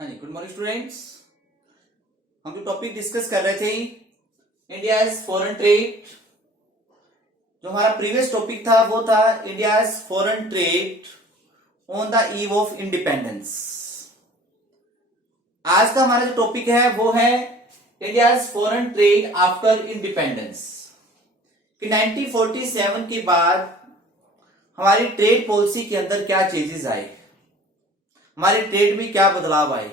हाँ जी, good morning students. हम जो टॉपिक डिस्कस कर रहे थे इंडिया फॉरेन ट्रेड, जो हमारा प्रीवियस टॉपिक था वो था India foreign trade on the eve of independence. आज का हमारा जो टॉपिक है वो है India foreign trade after independence, कि 1947 के बाद हमारी ट्रेड पॉलिसी के अंदर क्या चेंजेस आए, हमारे ट्रेड में क्या बदलाव आए।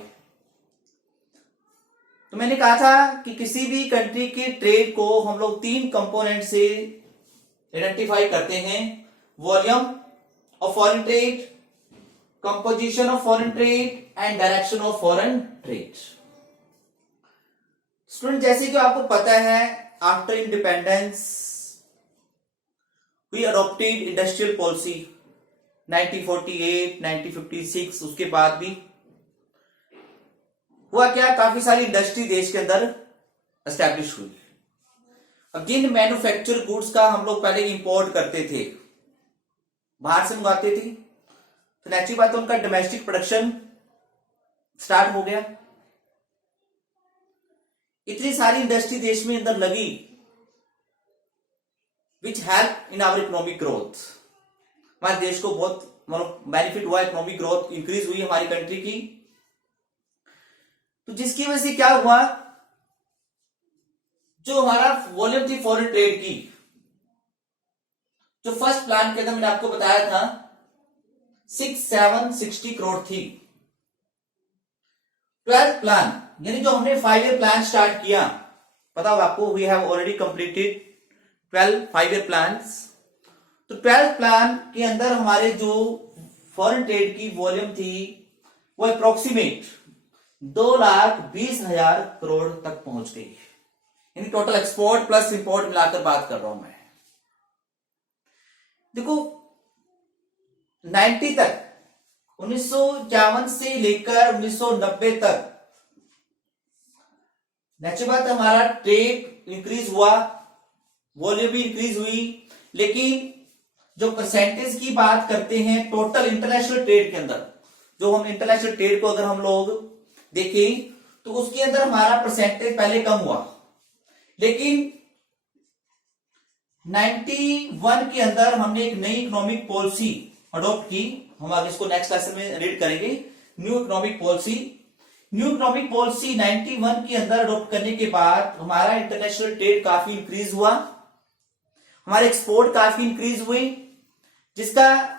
तो मैंने कहा था कि किसी भी कंट्री के ट्रेड को हम लोग तीन कंपोनेंट से आइडेंटिफाई करते हैं: volume of foreign trade, composition of foreign trade and direction of foreign trade. Student, जैसे कि आपको पता है, after independence we adopted industrial policy 1948, 1956। उसके बाद भी हुआ क्या, काफी सारी इंडस्ट्री देश के अंदर एस्टैब्लिश हुई। अब जिन मैन्युफैक्चर गुड्स का हम लोग पहले इंपोर्ट करते थे, बाहर से मंगाते थे, तो नेचुरल बात है उनका डोमेस्टिक प्रोडक्शन स्टार्ट हो गया। इतनी सारी इंडस्ट्री देश में अंदर लगी which help in our economic growth. हमारे देश को बहुत बेनिफिट हुआ, इकोनॉमिक ग्रोथ इंक्रीज हुई हमारी कंट्री की। तो जिसकी वजह से क्या हुआ, जो हमारा वॉल्यूम थी फॉरेन ट्रेड की, जो फर्स्ट प्लान के अंदर मैंने आपको बताया था 6760 करोड़ थी। 12th प्लान यानी जो हमने 5 ईयर प्लान स्टार्ट किया, पता होगा आपको, we have already completed 12 5 year plans. तो 12th प्लान के अंदर हमारे जो फॉरेन ट्रेड की वॉल्यूम थी वो अप्रोक्सीमेट 2,20,000 करोड़ तक पहुंच गई। यानी टोटल एक्सपोर्ट प्लस इंपोर्ट मिलाकर बात कर रहा हूं मैं। देखो 90 तक, 1951 से लेकर 1990 तक नेचुरल बात है हमारा ट्रेड इंक्रीज हुआ, वॉल्यूम भी इंक्रीज हुई, लेकिन जो परसेंटेज की बात करते हैं टोटल इंटरनेशनल ट्रेड के अंदर, जो हम इंटरनेशनल ट्रेड को अगर हम लोग देखें तो उसके अंदर हमारा परसेंटेज पहले कम हुआ। लेकिन 91 के अंदर हमने एक नई इकोनॉमिक पॉलिसी अडॉप्ट की। हम आगे इसको नेक्स्ट लेसन में रीड करेंगे। न्यू इकोनॉमिक पॉलिसी 91 के अंदर अडॉप्ट करने के बाद हमारा इंटरनेशनल ट्रेड काफी इंक्रीज हुआ, हमारे एक्सपोर्ट काफी इंक्रीज हुए, जिसका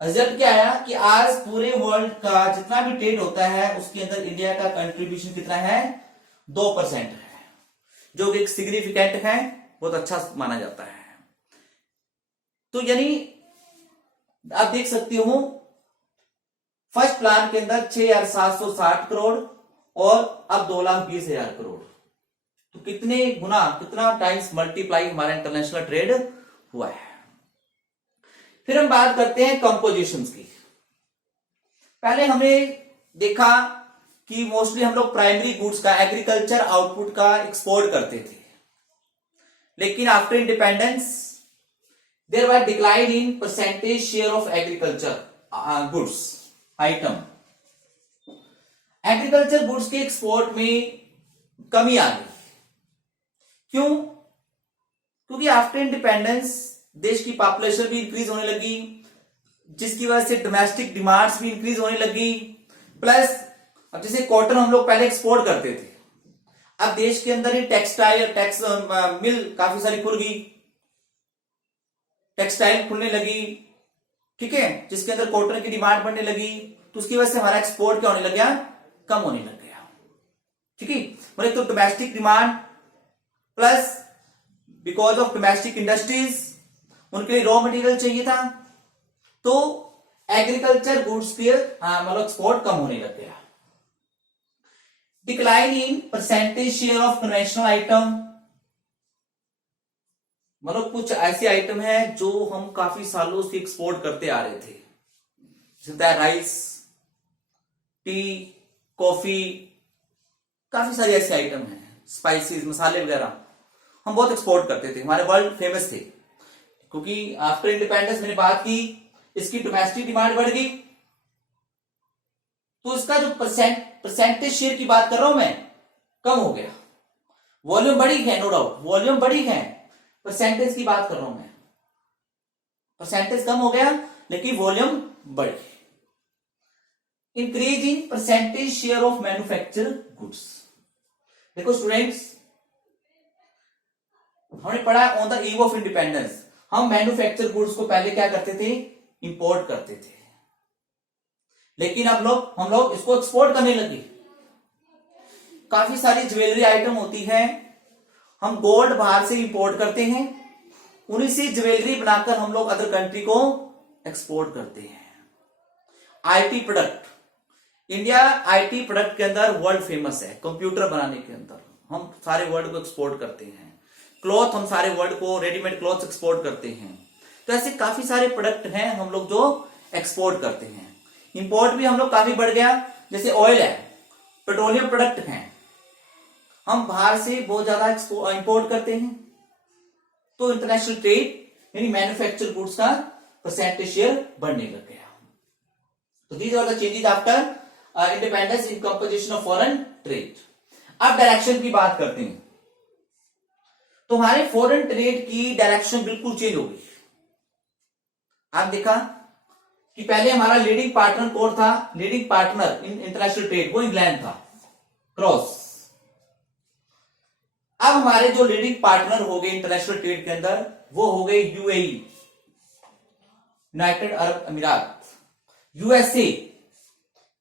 रिजल्ट क्या आया कि आज पूरे वर्ल्ड का जितना भी ट्रेड होता है उसके अंदर इंडिया का कंट्रीब्यूशन कितना है, 2% है, जो एक सिग्निफिकेंट है, बहुत अच्छा माना जाता है। तो यानी आप देख सकते हो फर्स्ट प्लान के अंदर 6,760 करोड़ और अब 2,20,000 करोड़। तो कितने गुना, कितना टाइम्स मल्टीप्लाई हमारा इंटरनेशनल ट्रेड हुआ है। फिर हम बात करते हैं कंपोजिशंस की। पहले हमने देखा कि मोस्टली हम लोग प्राइमरी गुड्स का, एग्रीकल्चर आउटपुट का एक्सपोर्ट करते थे, लेकिन after independence there was decline in percentage share of agriculture goods item. Agriculture goods के एक्सपोर्ट में कमी आ गई। क्यों? क्योंकि आफ्टर इंडिपेंडेंस देश की पॉपुलेशन भी इंक्रीज होने लगी, जिसकी वजह से डोमेस्टिक डिमांड्स भी इंक्रीज होने लगी। प्लस अब जैसे कॉटन हम लोग पहले एक्सपोर्ट करते थे, अब देश के अंदर ही टेक्सटाइल मिल काफी सारी खुल गई, टेक्सटाइल खुलने लगी, ठीक है, जिसके अंदर कॉटन की डिमांड बढ़ने लगी। तो उसकी वजह से हमारा एक्सपोर्ट क्या होने लग गया, कम होने लग गया, ठीक है। मतलब तो domestic demand plus because of domestic industries, उनके लिए रॉ मटेरियल चाहिए था, तो एग्रीकल्चर गुड्स के मतलब एक्सपोर्ट कम होने लग गया। Decline in percentage share of conventional item, मतलब कुछ ऐसे आइटम हैं जो हम काफी सालों से एक्सपोर्ट करते आ रहे थे, जैसे राइस, टी, कॉफी, काफी सारे ऐसे आइटम हैं, स्पाइसेस, मसाले वगैरह हम बहुत एक्सपोर्ट करते थे, हमारे वर्ल्ड फेमस थे। क्योंकि आफ्टर इंडिपेंडेंस मैंने बात की, इसकी डोमेस्टिक डिमांड बढ़ गई, तो इसका जो परसेंटेज शेयर की बात कर रहा हूं मैं, कम हो गया। वॉल्यूम बढ़ी है, नो डाउट, वॉल्यूम बढ़ी है, परसेंटेज की बात कर रहा हूं मैं। परसेंटेज कम हो गया लेकिन वॉल्यूम बढ़ी। Increase in percentage share of manufacture goods. देखो स्टूडेंट्स, हमने पढ़ा on the eve of independence, हम मैन्युफैक्चर गुड्स को पहले क्या करते थे, इंपोर्ट करते थे, लेकिन अब हम लोग इसको एक्सपोर्ट करने लगे। काफी सारी ज्वेलरी आइटम होती है, हम गोल्ड बाहर से इंपोर्ट करते हैं, उन्हीं से ज्वेलरी बनाकर हम लोग अदर कंट्री को एक्सपोर्ट करते हैं। IT product, India IT product के अंदर वर्ल्ड फेमस है। कंप्यूटर बनाने के अंदर हम सारे वर्ल्ड को एक्सपोर्ट करते हैं। क्लॉथ, हम सारे वर्ल्ड को रेडीमेड क्लॉथ एक्सपोर्ट करते हैं। तो ऐसे काफी सारे प्रोडक्ट हैं हम लोग जो एक्सपोर्ट करते हैं। इंपोर्ट भी हम लोग काफी बढ़ गया, जैसे ऑयल है, पेट्रोलियम प्रोडक्ट हैं, हम बाहर से बहुत ज्यादा इंपोर्ट करते हैं। तो इंटरनेशनल ट्रेड यानी मैन्युफैक्चर गुड्स का परसेंटेज शेयर बढ़ने लग गया। तो these are the changes after independence in composition of foreign trade. अब डायरेक्शन की बात करते हैं, तो हमारे फॉरेन ट्रेड की डायरेक्शन बिल्कुल चेंज हो गई। आप देखा कि पहले हमारा लीडिंग पार्टनर कौन था, leading partner in international trade वो इंग्लैंड था, क्रॉस। अब हमारे जो लीडिंग पार्टनर हो गए इंटरनेशनल ट्रेड के अंदर वो हो गए यूएई, यूनाइटेड अरब अमीरात, यूएसए,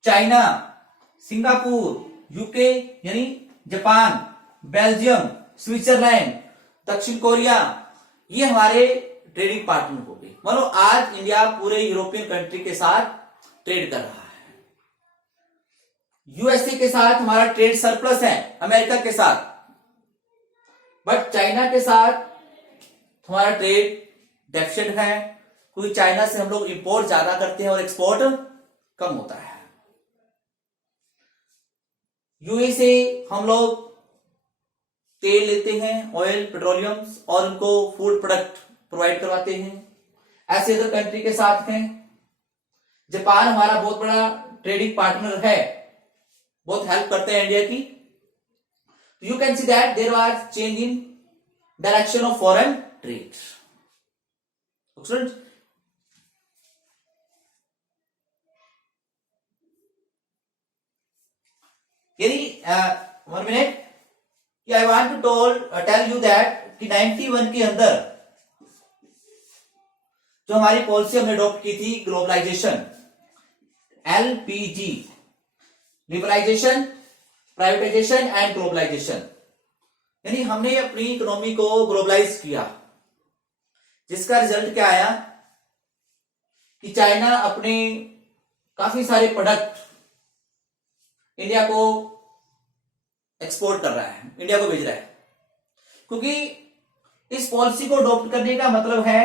चाइना, सिंगापुर, यूके यानी जापान, बेल्जियम, स्विट्जरलैंड, दक्षिण कोरिया, ये हमारे ट्रेडिंग पार्टनर हो गए। मानो आज इंडिया पूरे यूरोपियन कंट्री के साथ ट्रेड कर रहा है। यूएसए के साथ हमारा ट्रेड सरप्लस है, अमेरिका के साथ, बट चाइना के साथ हमारा ट्रेड डेफिसिट है, क्योंकि चाइना से हम लोग इंपोर्ट ज्यादा करते हैं और एक्सपोर्ट कम होता है। यूएई से हम लोग तेल लेते हैं, ऑयल, पेट्रोलियम, और उनको फूड प्रोडक्ट प्रोवाइड करवाते हैं। ऐसे अदर कंट्री के साथ हैं। जापान हमारा बहुत बड़ा ट्रेडिंग पार्टनर है, बहुत हेल्प करते हैं इंडिया की। You can see that there was change in direction of foreign trade. Excellent. यानी 1 minute कि I want to tell you that कि 91 के अंदर जो हमारी पॉलिसी हमने अडॉप्ट की थी, globalization, LPG, liberalization, privatization and globalization, यानी हमने अपनी इकोनॉमी को ग्लोबलाइज किया, जिसका रिजल्ट क्या आया कि चाइना अपने काफी सारे प्रोडक्ट इंडिया को एक्सपोर्ट कर रहा है, इंडिया को भेज रहा है। क्योंकि इस पॉलिसी को अडॉप्ट करने का मतलब है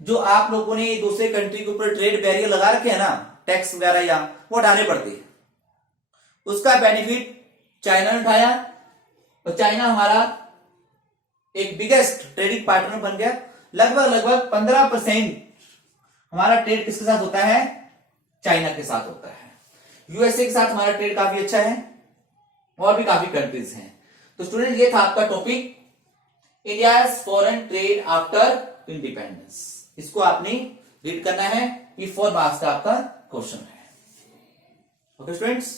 जो आप लोगों ने दूसरे कंट्री के ऊपर ट्रेड बैरियर लगा रखे है ना, टैक्स वगैरह, या वो हटाने पड़ते हैं, उसका बेनिफिट चाइना ने उठाया और चाइना हमारा एक बिगेस्ट ट्रेडिंग पार्टनर बन गया। लगभग 15% हमारा ट्रेड किसके साथ होता है, चाइना के साथ होता है। यूएसए के साथ हमारा ट्रेड काफी अच्छा है, और भी काफी कंट्रीज हैं। तो स्टूडेंट, ये था आपका topic, India foreign trade after independence. इसको आपने रीड करना है, ये 4 मार्क्स का आपका क्वेश्चन है। Okay students.